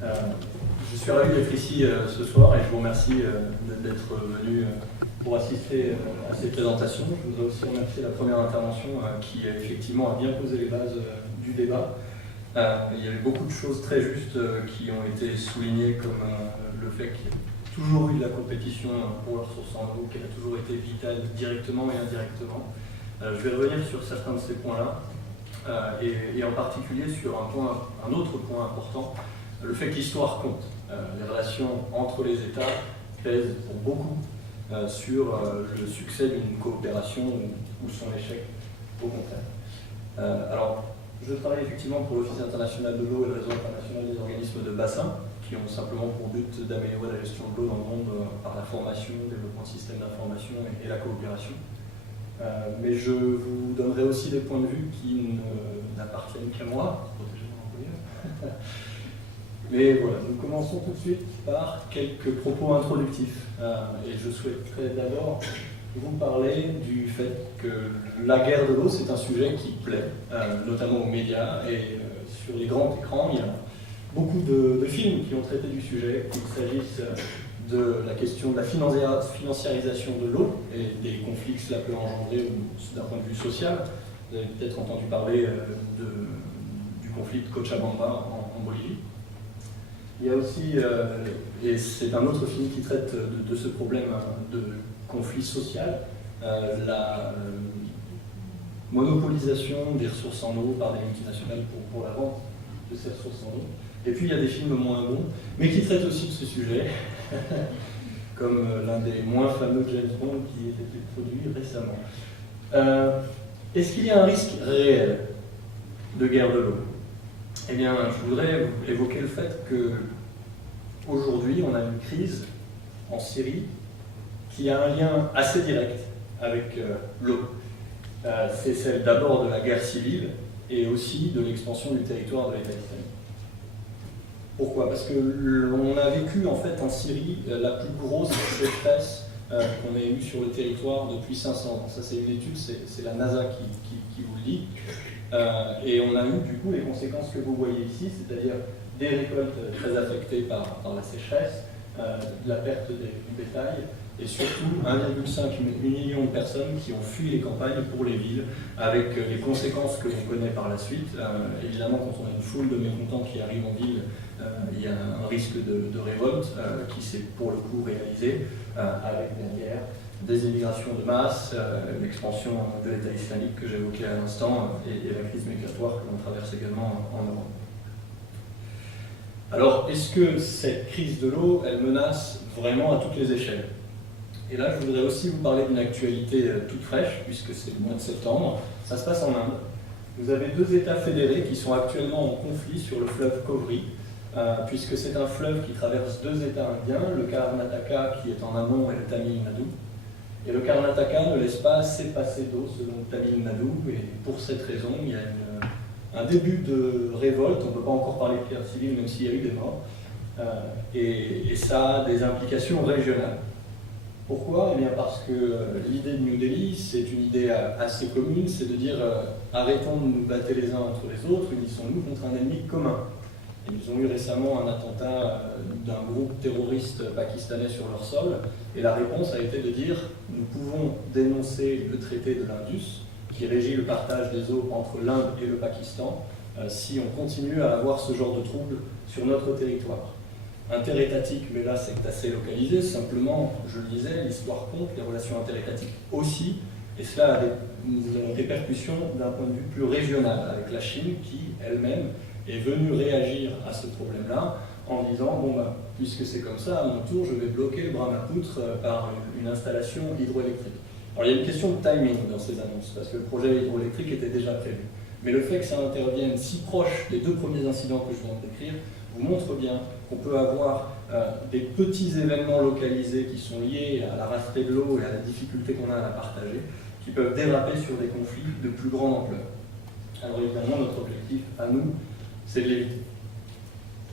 Je suis ravi d'être ici ce soir et je vous remercie d'être venu pour assister à ces présentations. Je voudrais aussi remercier la première intervention qui effectivement a bien posé les bases du débat. Il y avait beaucoup de choses très justes qui ont été soulignées, comme le fait qu'il y a toujours eu de la compétition pour la ressource en eau, qu'elle a toujours été vitale directement et indirectement. Je vais revenir sur certains de ces points-là, et en particulier sur un autre point important, le fait que l'histoire compte. Les relations entre les États pèsent pour beaucoup sur le succès d'une coopération ou son échec, au contraire. Alors, je travaille effectivement pour l'Office international de l'eau et le réseau international des organismes de bassin, qui ont simplement pour but d'améliorer la gestion de l'eau dans le monde par la formation, le développement de systèmes d'information et la coopération. Mais je vous donnerai aussi des points de vue qui n'appartiennent qu'à moi, pour protéger mon employeur. Mais voilà, nous commençons tout de suite par quelques propos introductifs. Et je souhaiterais d'abord vous parler du fait que la guerre de l'eau, c'est un sujet qui plaît, notamment aux médias, et sur les grands écrans, il y a beaucoup de films qui ont traité du sujet, qu'il s'agisse de la question de la financiarisation de l'eau et des conflits que cela peut engendrer d'un point de vue social. Vous avez peut-être entendu parler du conflit de Cochabamba en Bolivie. Il y a aussi, et c'est un autre film qui traite de ce problème de conflit social, la monopolisation des ressources en eau par des multinationales pour la vente de ces ressources en eau. Et puis il y a des films moins bons, mais qui traitent aussi de ce sujet, comme l'un des moins fameux James Bond qui a été produit récemment. Est-ce qu'il y a un risque réel de guerre de l'eau? Eh bien, je voudrais évoquer le fait qu'aujourd'hui, on a une crise en Syrie qui a un lien assez direct avec l'eau. C'est celle d'abord de la guerre civile et aussi de l'expansion du territoire de l'État islamique. Pourquoi? Parce qu'on a vécu en fait en Syrie la plus grosse sécheresse qu'on ait eue sur le territoire depuis 500 ans. Ça, c'est une étude, c'est la NASA qui vous le dit. Et on a eu du coup les conséquences que vous voyez ici, c'est-à-dire des récoltes très affectées par la sécheresse, la perte du bétail, et surtout 1,5 million de personnes qui ont fui les campagnes pour les villes, avec les conséquences que l'on connaît par la suite. Évidemment, quand on a une foule de mécontents qui arrivent en ville, il y a un risque de révolte qui s'est pour le coup réalisé, avec derrière des immigrations de masse, l'expansion de l'État islamique que j'évoquais à l'instant, et la crise migratoire que l'on traverse également en Europe. Alors, est-ce que cette crise de l'eau, elle menace vraiment à toutes les échelles? Et là, je voudrais aussi vous parler d'une actualité toute fraîche, puisque c'est le mois de septembre. Ça se passe en Inde. Vous avez deux États fédérés qui sont actuellement en conflit sur le fleuve Kovri, puisque c'est un fleuve qui traverse deux États indiens, le Karnataka qui est en amont et le Tamil Nadu. Et le Karnataka ne laisse pas assez passer d'eau selon le Tamil Nadu, et pour cette raison, il y a un début de révolte. On ne peut pas encore parler de guerre civile, même s'il y a eu des morts, et ça a des implications régionales. Pourquoi? Eh bien parce que l'idée de New Delhi, c'est une idée assez commune, c'est de dire arrêtons de nous battre les uns entre les autres, unissons-nous contre un ennemi commun. Et ils ont eu récemment un attentat d'un groupe terroriste pakistanais sur leur sol, et la réponse a été de dire nous pouvons dénoncer le traité de l'Indus, qui régit le partage des eaux entre l'Inde et le Pakistan, si on continue à avoir ce genre de troubles sur notre territoire. Interétatique, mais là c'est assez localisé, simplement, je le disais, l'histoire compte, les relations interétatiques aussi, et cela a des répercussions d'un point de vue plus régional, avec la Chine qui, elle-même, est venue réagir à ce problème-là en disant, bon bah, puisque c'est comme ça, à mon tour, je vais bloquer le Brahmapoutre par une installation hydroélectrique. Alors il y a une question de timing dans ces annonces, parce que le projet hydroélectrique était déjà prévu. Mais le fait que ça intervienne si proche des deux premiers incidents que je viens de décrire vous montre bien qu'on peut avoir des petits événements localisés qui sont liés à la rareté de l'eau et à la difficulté qu'on a à la partager, qui peuvent déraper sur des conflits de plus grande ampleur. Alors évidemment, notre objectif à nous, c'est de l'éviter.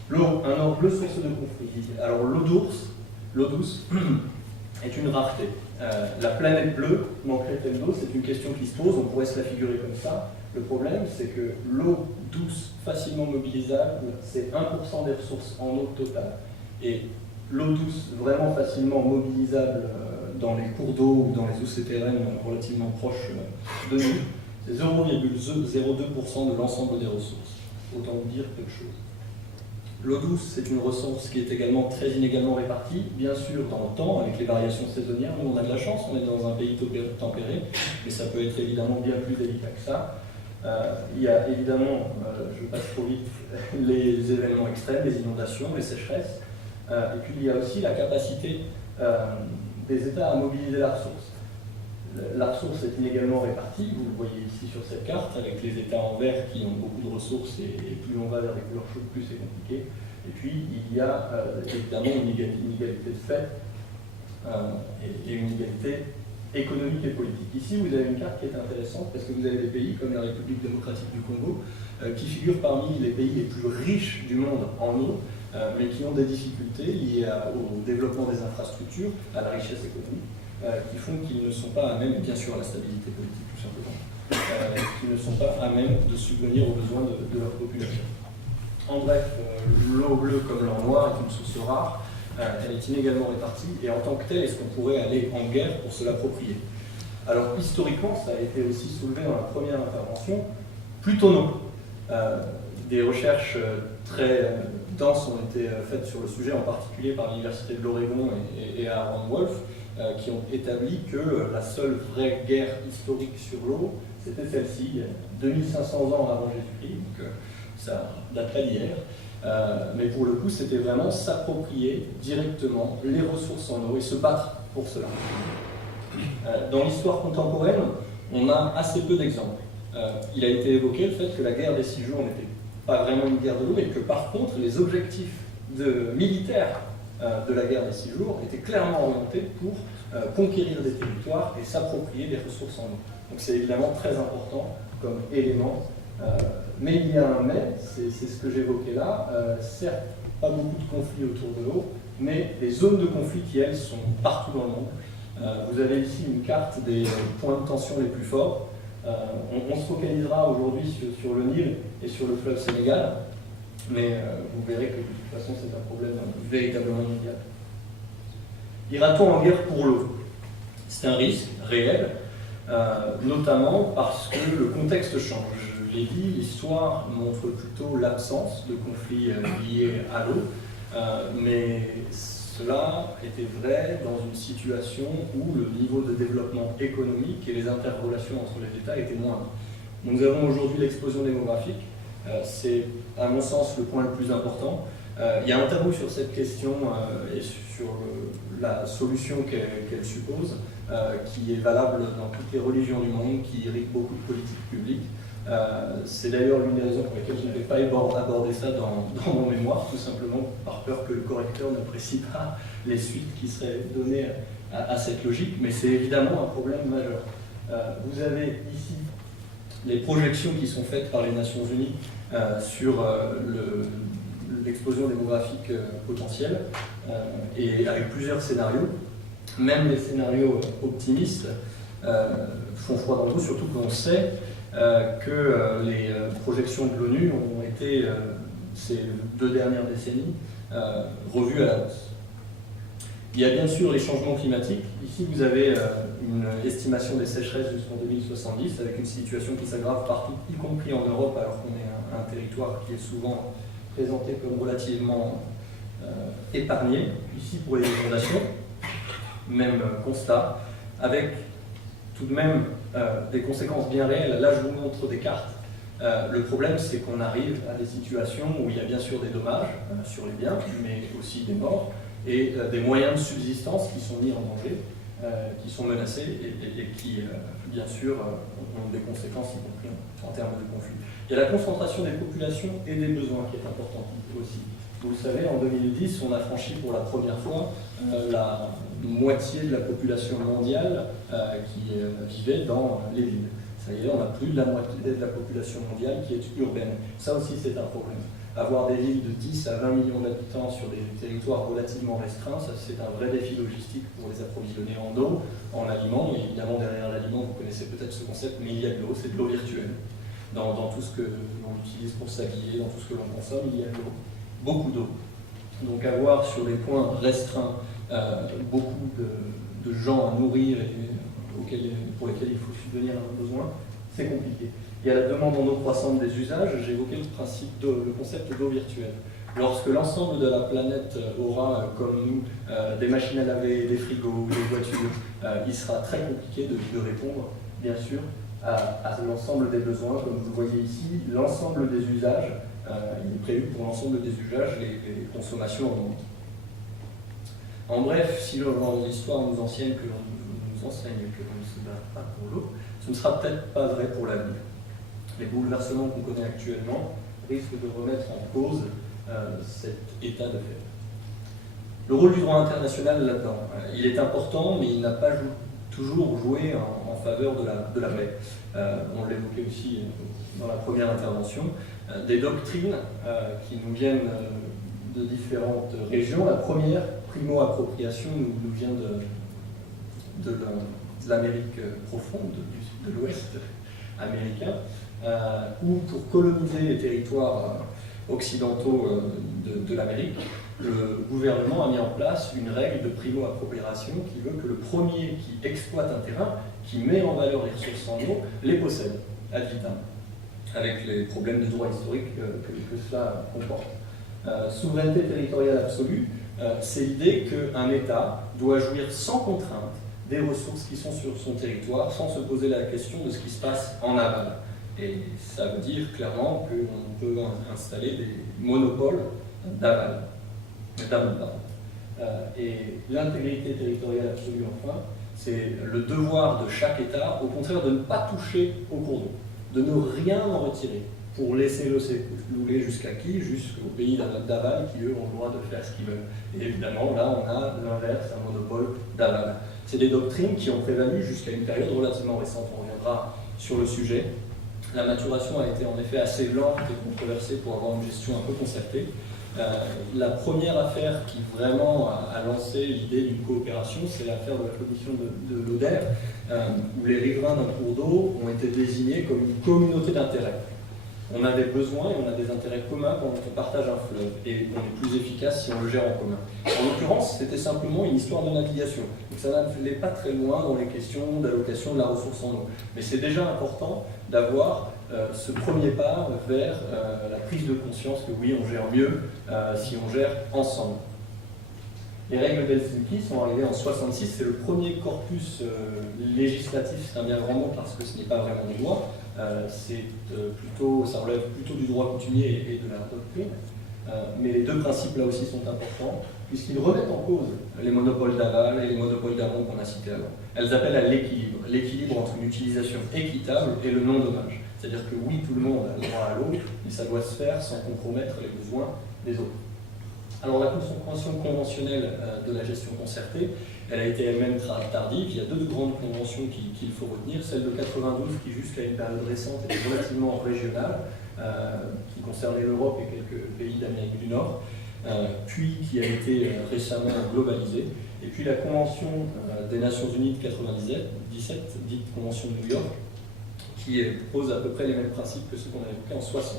L'eau, un ample source de conflit. Alors l'eau douce est une rareté. La planète bleue manquerait-elle d'eau? C'est une question qui se pose, on pourrait se la figurer comme ça. Le problème, c'est que l'eau douce, facilement mobilisable, c'est 1% des ressources en eau totale. Et l'eau douce, vraiment facilement mobilisable dans les cours d'eau ou dans les eaux souterraines relativement proches de nous, c'est 0,02% de l'ensemble des ressources. Autant vous dire quelque chose. L'eau douce, c'est une ressource qui est également très inégalement répartie, bien sûr dans le temps, avec les variations saisonnières. Nous, on a de la chance, on est dans un pays tempéré, mais ça peut être évidemment bien plus délicat que ça. Il y a évidemment, je passe trop vite, les événements extrêmes, les inondations, les sécheresses, et puis il y a aussi la capacité des États à mobiliser la ressource. La ressource est inégalement répartie, vous le voyez ici sur cette carte, avec les États en vert qui ont beaucoup de ressources, et plus on va vers les couleurs chaudes, plus c'est compliqué. Et puis il y a évidemment une inégalité de fait et une inégalité économique et politique. Ici, vous avez une carte qui est intéressante parce que vous avez des pays comme la République démocratique du Congo qui figurent parmi les pays les plus riches du monde en eau, mais qui ont des difficultés liées au développement des infrastructures, à la richesse économique, qui font qu'ils ne sont pas à même, bien sûr à la stabilité politique tout simplement, qui ne sont pas à même de subvenir aux besoins de leur population. En bref, l'eau bleue comme l'or noir est une source rare, elle est inégalement répartie, et en tant que telle, est-ce qu'on pourrait aller en guerre pour se l'approprier? Alors historiquement, ça a été aussi soulevé dans la première intervention, plutôt non. Des recherches très denses ont été faites sur le sujet, en particulier par l'Université de l'Oregon et Aaron Wolf, qui ont établi que la seule vraie guerre historique sur l'eau, c'était celle-ci, 2500 ans avant Jésus-Christ, donc ça date pas d'hier. Mais pour le coup, c'était vraiment s'approprier directement les ressources en eau et se battre pour cela. Dans l'histoire contemporaine, on a assez peu d'exemples. Il a été évoqué le fait que la guerre des 6 jours n'était pas vraiment une guerre de l'eau, mais que par contre, les objectifs militaires de la guerre des 6 jours étaient clairement orientés pour conquérir des territoires et s'approprier des ressources en eau. Donc c'est évidemment très important comme élément. Mais il y a un mais, c'est ce que j'évoquais là, certes, pas beaucoup de conflits autour de l'eau, mais des zones de conflit qui, elles, sont partout dans le monde. Vous avez ici une carte des points de tension les plus forts. On se focalisera aujourd'hui sur le Nil et sur le fleuve Sénégal, mais vous verrez que de toute façon c'est un problème véritablement mondial. Ira-t-on en guerre pour l'eau? C'est un risque réel, notamment parce que le contexte change. Je l'ai dit, l'histoire montre plutôt l'absence de conflits liés à l'eau, mais cela était vrai dans une situation où le niveau de développement économique et les interrelations entre les États étaient moindres. Nous avons aujourd'hui l'explosion démographique, c'est à mon sens le point le plus important. Il y a un tabou sur cette question et sur la solution qu'elle suppose, qui est valable dans toutes les religions du monde, qui irrigue beaucoup de politiques publiques. C'est d'ailleurs l'une des raisons pour lesquelles je n'avais pas abordé ça dans mon mémoire, tout simplement par peur que le correcteur n'apprécie pas les suites qui seraient données à cette logique, mais c'est évidemment un problème majeur. Vous avez ici les projections qui sont faites par les Nations Unies sur l'explosion démographique potentielle, et avec plusieurs scénarios. Même les scénarios optimistes font froid dans le dos, surtout que l'on sait que les projections de l'ONU ont été, ces 2 dernières décennies, revues à la hausse. Il y a bien sûr les changements climatiques. Ici, vous avez une estimation des sécheresses jusqu'en 2070, avec une situation qui s'aggrave partout, y compris en Europe, alors qu'on est un territoire qui est souvent présenté comme relativement épargné. Ici, pour les inondations, même constat, avec tout de même des conséquences bien réelles. Là, je vous montre des cartes. Le problème, c'est qu'on arrive à des situations où il y a bien sûr des dommages sur les biens, mais aussi des morts, et des moyens de subsistance qui sont mis en danger, qui sont menacés, et qui, bien sûr, ont des conséquences, y compris en termes de conflit. Il y a la concentration des populations et des besoins qui est importante aussi. Vous le savez, en 2010, on a franchi pour la première fois la moitié de la population mondiale qui vivait dans les villes. Ça y est, on a plus de la moitié de la population mondiale qui est urbaine. Ça aussi, c'est un problème. Avoir des villes de 10 à 20 millions d'habitants sur des territoires relativement restreints, ça c'est un vrai défi logistique pour les approvisionner en eau, en aliments. Et évidemment, derrière l'aliment, vous connaissez peut-être ce concept, mais il y a de l'eau, c'est de l'eau virtuelle. dans tout ce que l'on utilise pour s'habiller, dans tout ce que l'on consomme, il y a de l'eau, beaucoup d'eau. Donc avoir sur des points restreints beaucoup de gens à nourrir et pour lesquels il faut subvenir à leurs besoins, c'est compliqué. Et à la demande en eau croissante des usages, j'ai évoqué le concept d'eau virtuelle. Lorsque l'ensemble de la planète aura, comme nous, des machines à laver, des frigos, des voitures, il sera très compliqué de répondre, bien sûr, à l'ensemble des besoins. Comme vous le voyez ici, l'ensemble des usages, il est prévu pour l'ensemble des usages les consommations en eau. En bref, si l'histoire nous enseigne que l'on ne se bat pas pour l'eau, ce ne sera peut-être pas vrai pour l'avenir. Les bouleversements qu'on connaît actuellement risquent de remettre en cause cet état de fait. Le rôle du droit international là-dedans, il est important, mais il n'a pas toujours joué en faveur de la paix. On l'évoquait aussi dans la première intervention. Des doctrines qui nous viennent de différentes régions. La première, primo-appropriation, nous vient de l'Amérique profonde, de l'Ouest américain, où pour coloniser les territoires occidentaux de l'Amérique, le gouvernement a mis en place une règle de primo-appropriation qui veut que le premier qui exploite un terrain, qui met en valeur les ressources en eau, les possède, ad vitam, avec les problèmes de droit historique que cela comporte. Souveraineté territoriale absolue, c'est l'idée qu'un État doit jouir sans contrainte des ressources qui sont sur son territoire, sans se poser la question de ce qui se passe en aval. Et ça veut dire clairement qu'on peut installer des monopoles d'aval. Et l'intégrité territoriale absolue, enfin, c'est le devoir de chaque État, au contraire, de ne pas toucher au cours d'eau, de ne rien en retirer, pour laisser l'eau s'écouler jusqu'à qui? Jusqu'aux pays d'aval qui, eux, ont le droit de faire ce qu'ils veulent. Et évidemment, là, on a l'inverse, un monopole d'aval. C'est des doctrines qui ont prévalu jusqu'à une période relativement récente. On reviendra sur le sujet. La maturation a été en effet assez lente et controversée pour avoir une gestion un peu concertée. La première affaire qui vraiment a lancé l'idée d'une coopération, c'est l'affaire de la commission de l'Oder, où les riverains d'un cours d'eau ont été désignés comme une communauté d'intérêts. On a des besoins et on a des intérêts communs quand on partage un fleuve, et on est plus efficace si on le gère en commun. En l'occurrence, c'était simplement une histoire de navigation. Donc ça n'allait pas très loin dans les questions d'allocation de la ressource en eau. Mais c'est déjà important d'avoir ce premier pas vers la prise de conscience que oui, on gère mieux si on gère ensemble. Les règles d'Helsinki sont arrivées en 1966, c'est le premier corpus législatif, c'est un bien grand mot parce que ce n'est pas vraiment du droit, ça relève plutôt du droit coutumier et de la doctrine, mais les deux principes là aussi sont importants, puisqu'ils remettent en cause les monopoles d'aval et les monopoles d'amont qu'on a cités avant. Elles appellent à l'équilibre entre une utilisation équitable et le non-dommage. C'est-à-dire que oui, tout le monde a le droit à l'eau, mais ça doit se faire sans compromettre les besoins des autres. Alors la convention conventionnelle de la gestion concertée, elle a été elle-même tardive. Il y a deux grandes conventions qu'il faut retenir. Celle de 92 qui jusqu'à une période récente était relativement régionale, qui concernait l'Europe et quelques pays d'Amérique du Nord, puis qui a été récemment globalisée. Et puis la convention des Nations Unies de 97, dite convention de New York, qui pose à peu près les mêmes principes que ceux qu'on a évoqués en 60.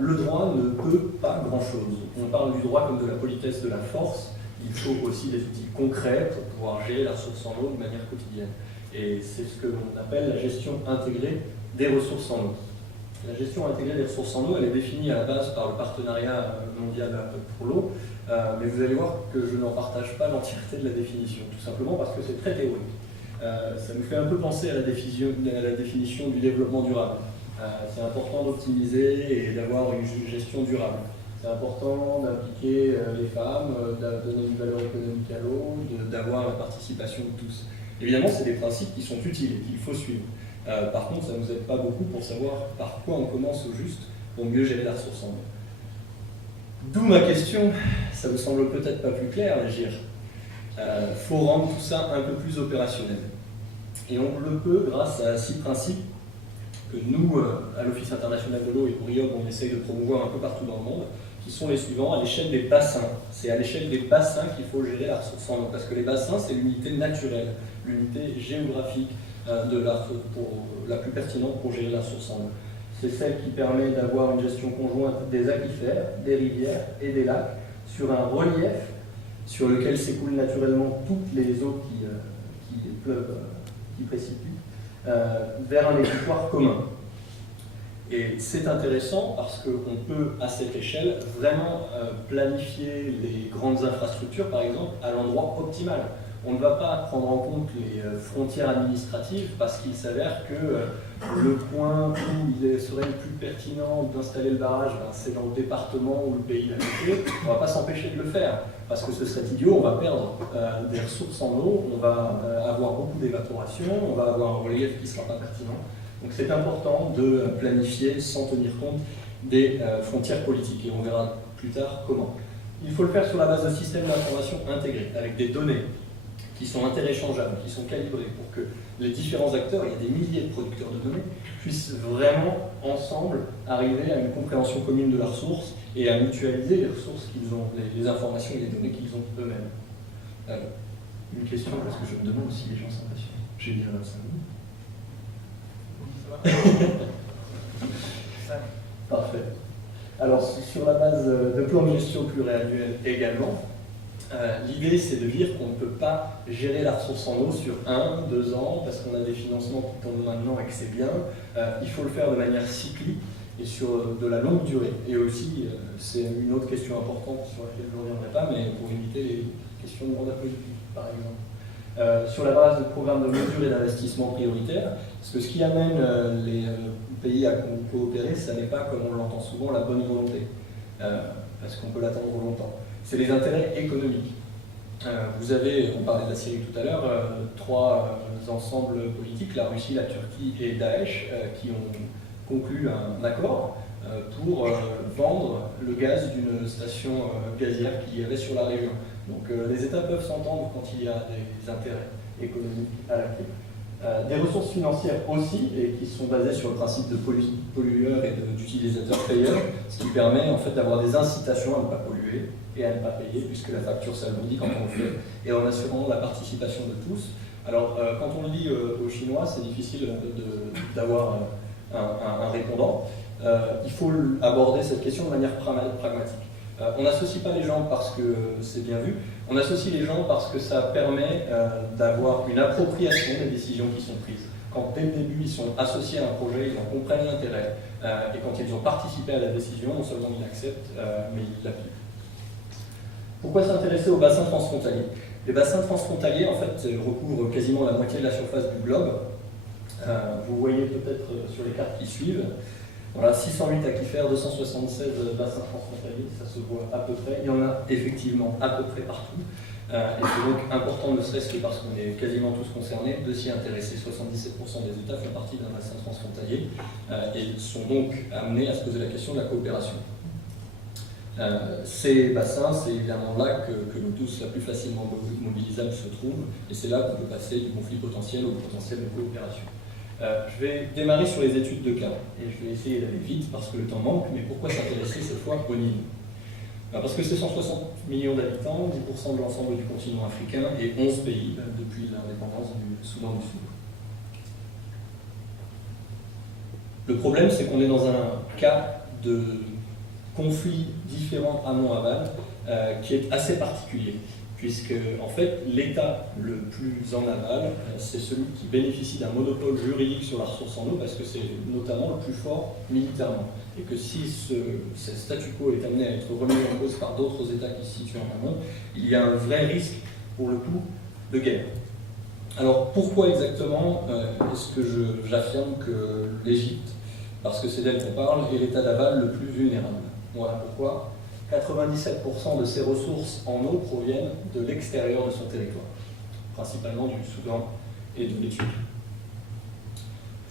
Le droit ne peut pas grand-chose. On parle du droit comme de la politesse de la force. Il faut aussi des outils concrets pour pouvoir gérer la ressource en eau de manière quotidienne. Et c'est ce que l'on appelle la gestion intégrée des ressources en eau. La gestion intégrée des ressources en eau, elle est définie à la base par le partenariat mondial pour l'eau, mais vous allez voir que je n'en partage pas l'entièreté de la définition, tout simplement parce que c'est très théorique. Ça nous fait un peu penser à la définition du développement durable. C'est important d'optimiser et d'avoir une gestion durable. C'est important d'impliquer les femmes, de donner une valeur économique à l'eau, d'avoir la participation de tous. Évidemment, c'est des principes qui sont utiles et qu'il faut suivre. Par contre, ça ne nous aide pas beaucoup pour savoir par quoi on commence au juste pour mieux gérer la ressource en eau. D'où ma question, ça vous semble peut-être pas plus clair, l'agir. Faut rendre tout ça un peu plus opérationnel. Et on le peut grâce à 6 principes que nous, à l'Office international de l'eau et pour IOB, on essaye de promouvoir un peu partout dans le monde, qui sont les suivants à l'échelle des bassins. C'est à l'échelle des bassins qu'il faut gérer la ressource en eau, parce que les bassins, c'est l'unité naturelle, l'unité géographique la plus pertinente pour gérer la ressource en eau. C'est celle qui permet d'avoir une gestion conjointe des aquifères, des rivières et des lacs sur un relief sur lequel s'écoulent naturellement toutes les eaux qui pleuvent, qui précipitent, vers un écoutoir commun. Et c'est intéressant parce qu'on peut, à cette échelle, vraiment planifier les grandes infrastructures, par exemple, à l'endroit optimal. On ne va pas prendre en compte les frontières administratives parce qu'il s'avère que le point où il serait le plus pertinent d'installer le barrage, ben, c'est dans le département ou le pays à côté. On ne va pas s'empêcher de le faire parce que ce serait idiot, on va perdre des ressources en eau, on va avoir beaucoup d'évaporation, on va avoir un relief qui ne sera pas pertinent. Donc c'est important de planifier sans tenir compte des frontières politiques et on verra plus tard comment. Il faut le faire sur la base de systèmes d'information intégrés avec des données qui sont interéchangeables, qui sont calibrées pour que les différents acteurs, il y a des milliers de producteurs de données, puissent vraiment ensemble arriver à une compréhension commune de la ressource et à mutualiser les ressources qu'ils ont, les informations et les données qu'ils ont eux-mêmes. Une question, parce que je me demande si les gens s'impatientent. J'ai dit 25 minutes. Parfait. Alors, sur la base de plans de gestion pluriannuels également, l'idée c'est de dire qu'on ne peut pas gérer la ressource en eau sur 1, 2 ans, parce qu'on a des financements qui tombent maintenant et que c'est bien. Il faut le faire de manière cyclique et sur de la longue durée. Et aussi, c'est une autre question importante sur laquelle je ne reviendrai pas, mais pour éviter les questions de mandat politique, par exemple. Sur la base de programmes de mesure et d'investissement prioritaires, parce que ce qui amène les pays à coopérer, ça n'est pas, comme on l'entend souvent, la bonne volonté, parce qu'on peut l'attendre longtemps. C'est les intérêts économiques. Vous avez, on parlait de la Syrie tout à l'heure, 3 ensembles politiques, la Russie, la Turquie et Daesh, qui ont conclu un accord pour vendre le gaz d'une station gazière qu'il y avait sur la région. Donc les États peuvent s'entendre quand il y a des intérêts économiques à la clé. Des ressources financières aussi, et qui sont basées sur le principe de pollueur et d'utilisateur-payeur, ce qui permet en fait d'avoir des incitations à ne pas polluer et à ne pas payer, puisque la facture s'alourdit quand on le fait, et en assurant la participation de tous. Alors, quand on le dit aux Chinois, c'est difficile d'avoir un répondant. Il faut aborder cette question de manière pragmatique. On n'associe pas les gens parce que c'est bien vu, on associe les gens parce que ça permet d'avoir une appropriation des décisions qui sont prises. Quand dès le début ils sont associés à un projet, ils en comprennent l'intérêt, et quand ils ont participé à la décision, non seulement ils l'acceptent, mais ils l'appliquent. Pourquoi s'intéresser aux bassins transfrontaliers? Les bassins transfrontaliers, en fait, recouvrent quasiment la moitié de la surface du globe. Vous voyez peut-être sur les cartes qui suivent. Voilà, 608 aquifères, 276 bassins transfrontaliers, ça se voit à peu près. Il y en a effectivement à peu près partout. Et c'est donc important, ne serait-ce que parce qu'on est quasiment tous concernés, de s'y intéresser. 77% des États font partie d'un bassin transfrontalier et sont donc amenés à se poser la question de la coopération. Ces bassins, c'est évidemment là que l'eau douce la plus facilement mobilisable se trouve, et c'est là qu'on peut passer du conflit potentiel au potentiel de coopération. Je vais démarrer sur les études de cas, et je vais essayer d'aller vite parce que le temps manque, mais pourquoi s'intéresser cette fois au Nil? Parce que c'est 160 millions d'habitants, 10% de l'ensemble du continent africain et 11 pays depuis l'indépendance du Soudan du Sud. Le problème, c'est qu'on est dans un cas de conflit différent amont-aval qui est assez particulier, puisque en fait l'État le plus en aval, c'est celui qui bénéficie d'un monopole juridique sur la ressource en eau, parce que c'est notamment le plus fort militairement, et que si ce statu quo est amené à être remis en cause par d'autres États qui se situent en amont, il y a un vrai risque pour le coup de guerre. Alors pourquoi exactement est-ce que j'affirme que l'Égypte, parce que c'est d'elle qu'on parle, est l'État d'aval le plus vulnérable? Voilà pourquoi 97% de ses ressources en eau proviennent de l'extérieur de son territoire, principalement du Soudan et de l'Éthiopie.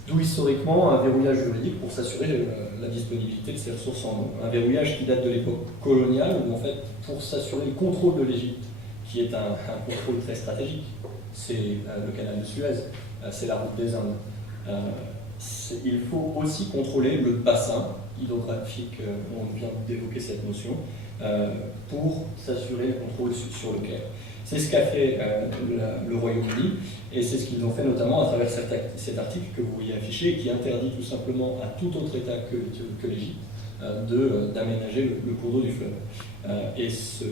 D'où historiquement un verrouillage juridique pour s'assurer la disponibilité de ces ressources en eau. Un verrouillage qui date de l'époque coloniale, où en fait, pour s'assurer le contrôle de l'Égypte, qui est un contrôle très stratégique, c'est le canal de Suez, c'est la route des Indes. Il faut aussi contrôler le bassin hydrographique, on vient d'évoquer cette notion, pour s'assurer le contrôle sur le Caire. C'est ce qu'a fait le Royaume-Uni, et c'est ce qu'ils ont fait notamment à travers cet article que vous voyez affiché, qui interdit tout simplement à tout autre État que l'Égypte d'aménager le cours d'eau du fleuve. Et ce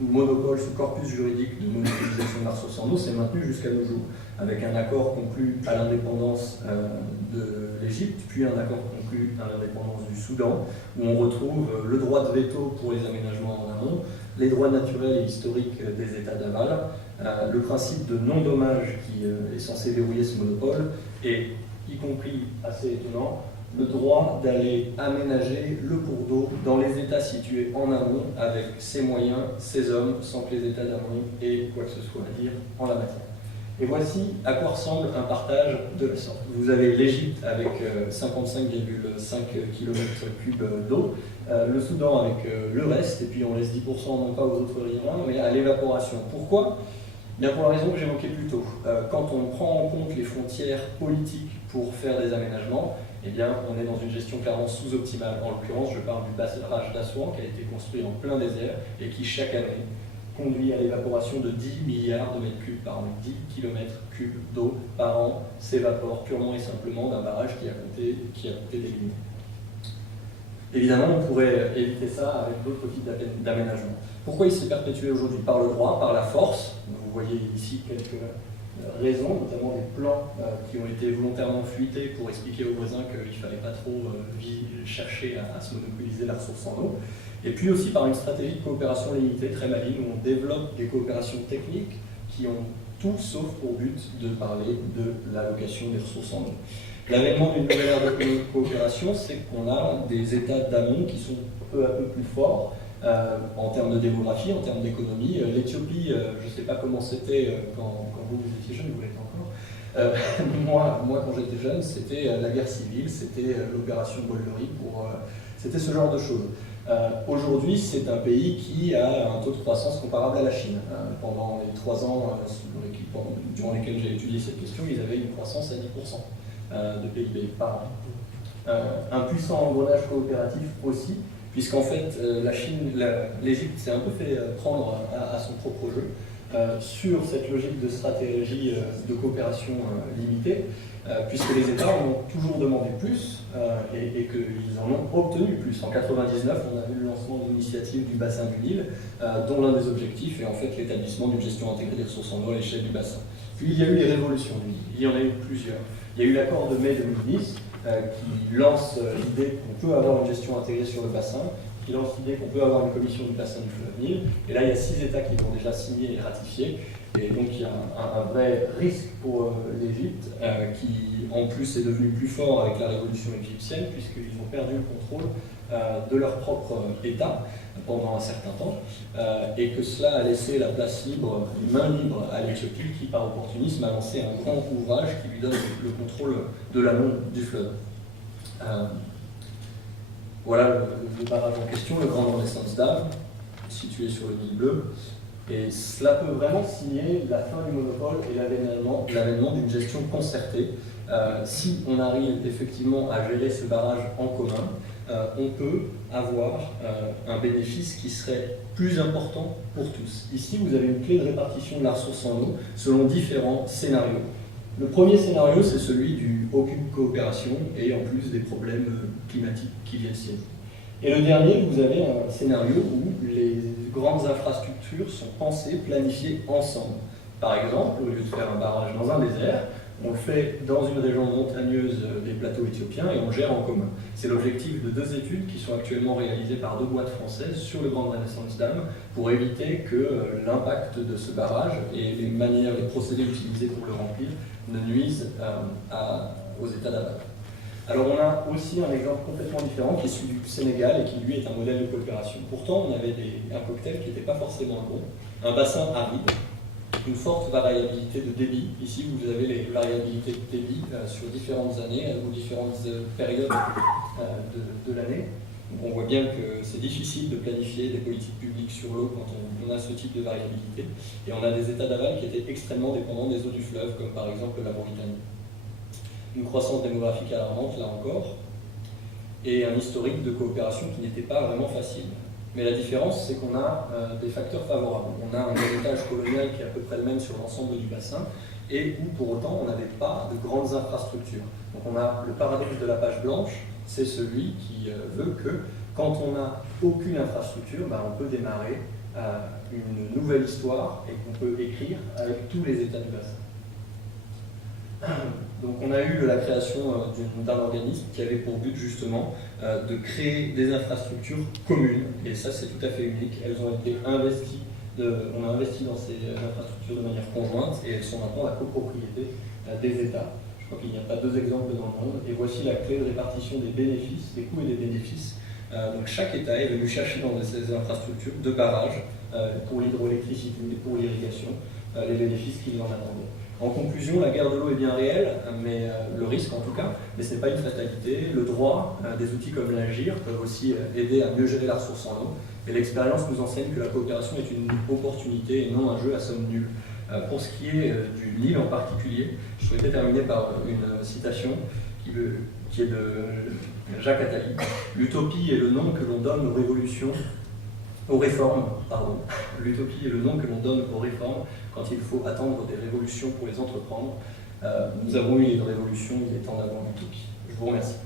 monopole, ce corpus juridique de monopolisation de la ressource en eau s'est maintenu jusqu'à nos jours, avec un accord conclu à l'indépendance de l'Égypte, puis un accord conclu à l'indépendance du Soudan, où on retrouve le droit de veto pour les aménagements en amont, les droits naturels et historiques des États d'aval, le principe de non-dommage qui est censé verrouiller ce monopole, et y compris, assez étonnant, le droit d'aller aménager le cours d'eau dans les États situés en amont avec ses moyens, ses hommes, sans que les États d'amont aient quoi que ce soit à dire en la matière. Et voici à quoi ressemble un partage de la sorte. Vous avez l'Égypte avec 55,5 km3 d'eau, le Soudan avec le reste, et puis on laisse 10% non pas aux autres riverains, mais à l'évaporation. Pourquoi ? Bien pour la raison que j'évoquais plus tôt. Quand on prend en compte les frontières politiques pour faire des aménagements, eh bien, on est dans une gestion clairement sous-optimale. En l'occurrence, je parle du barrage d'Assouan qui a été construit en plein désert et qui, chaque année, conduit à l'évaporation de 10 milliards de mètres cubes par an. 10 km cubes d'eau par an s'évapore purement et simplement d'un barrage qui a coûté des millions. Évidemment, on pourrait éviter ça avec d'autres types d'aménagements. Pourquoi il s'est perpétué aujourd'hui? Par le droit, par la force. Vous voyez ici quelques raisons, notamment des plans qui ont été volontairement fuités pour expliquer aux voisins qu'il ne fallait pas trop chercher à se monopoliser la ressource en eau. Et puis aussi par une stratégie de coopération limitée très maligne où on développe des coopérations techniques qui ont tout sauf pour but de parler de l'allocation des ressources en eau. L'avènement d'une nouvelle ère de coopération, c'est qu'on a des États d'amont qui sont peu à peu plus forts en termes de démographie, en termes d'économie. L'Éthiopie, je ne sais pas comment c'était quand vous étiez jeune, vous l'êtes encore. Moi, quand j'étais jeune, c'était la guerre civile, c'était l'opération Bollery, c'était ce genre de choses. Aujourd'hui, c'est un pays qui a un taux de croissance comparable à la Chine. Pendant les 3 ans durant lesquels j'ai étudié cette question, ils avaient une croissance à 10% de PIB par an. Un puissant engrenage coopératif aussi, puisqu'en fait, l'Égypte s'est un peu fait prendre à son propre jeu sur cette logique de stratégie de coopération limitée, puisque les États en ont toujours demandé plus et qu'ils en ont obtenu plus. En 1999, on a vu le lancement d'une initiative du bassin du Nil, dont l'un des objectifs est en fait l'établissement d'une gestion intégrée des ressources en eau à l'échelle du bassin. Puis il y a eu les révolutions du Nil, il y en a eu plusieurs. Il y a eu l'accord de mai 2010 qui lance l'idée qu'on peut avoir une gestion intégrée sur le bassin, qui lance l'idée qu'on peut avoir une commission du bassin du fleuve Nil. Et là, il y a 6 États qui l'ont déjà signé et ratifié. Et donc, il y a un vrai risque pour l'Égypte, qui en plus est devenu plus fort avec la révolution égyptienne, puisqu'ils ont perdu le contrôle de leur propre État pendant un certain temps, et que cela a laissé la place libre, une main libre à l'Éthiopie, qui par opportunisme a lancé un grand ouvrage qui lui donne le contrôle de l'amont du fleuve. Voilà le barrage en question, le Grand Renaissance Dam, situé sur le Nil bleu. Et cela peut vraiment signer la fin du monopole et l'avènement d'une gestion concertée. Si on arrive effectivement à gérer ce barrage en commun, on peut avoir un bénéfice qui serait plus important pour tous. Ici, vous avez une clé de répartition de la ressource en eau selon différents scénarios. Le premier scénario, c'est celui du aucune coopération et en plus des problèmes climatiques qui viennent s'y ajouter. Et le dernier, vous avez un scénario où les grandes infrastructures sont pensées, planifiées ensemble. Par exemple, au lieu de faire un barrage dans un désert, on le fait dans une région montagneuse des plateaux éthiopiens et on le gère en commun. C'est l'objectif de 2 études qui sont actuellement réalisées par 2 boîtes françaises sur le Grand Renaissance Dam pour éviter que l'impact de ce barrage et les manières, les procédés utilisés pour le remplir ne nuisent aux États d'aval. Alors on a aussi un exemple complètement différent qui est celui du Sénégal et qui lui est un modèle de coopération. Pourtant on avait un cocktail qui n'était pas forcément bon, un bassin aride, une forte variabilité de débit. Ici vous avez les variabilités de débit sur différentes années ou différentes périodes de l'année. Donc on voit bien que c'est difficile de planifier des politiques publiques sur l'eau quand on a ce type de variabilité. Et on a des États d'aval qui étaient extrêmement dépendants des eaux du fleuve, comme par exemple la Mauritanie. Une croissance démographique alarmante, là encore, et un historique de coopération qui n'était pas vraiment facile. Mais la différence, c'est qu'on a des facteurs favorables. On a un héritage colonial qui est à peu près le même sur l'ensemble du bassin, et où pour autant on n'avait pas de grandes infrastructures. Donc on a le paradoxe de la page blanche, c'est celui qui veut que quand on n'a aucune infrastructure, on peut démarrer une nouvelle histoire et qu'on peut écrire avec tous les états du bassin. Donc on a eu la création d'un organisme qui avait pour but justement de créer des infrastructures communes, et ça c'est tout à fait unique. Elles ont été investies, on a investi dans ces infrastructures de manière conjointe, et elles sont maintenant la copropriété des États. Je crois qu'il n'y a pas deux exemples dans le monde, et voici la clé de répartition des bénéfices, des coûts et des bénéfices. Donc chaque État est venu chercher dans ces infrastructures de barrages pour l'hydroélectricité et pour l'irrigation les bénéfices qu'ils en attendaient. En conclusion, la guerre de l'eau est bien réelle, mais le risque en tout cas, mais ce n'est pas une fatalité. Le droit, des outils comme l'AGIR peuvent aussi aider à mieux gérer la ressource en eau, et l'expérience nous enseigne que la coopération est une opportunité et non un jeu à somme nulle. Pour ce qui est du Nil en particulier, je souhaitais terminer par une citation qui est de Jacques Attali. L'utopie est le nom que l'on donne aux réformes. L'utopie est le nom que l'on donne aux réformes quand il faut attendre des révolutions pour les entreprendre. Nous avons eu une révolution, il est temps d'avoir l'utopie. Je vous remercie.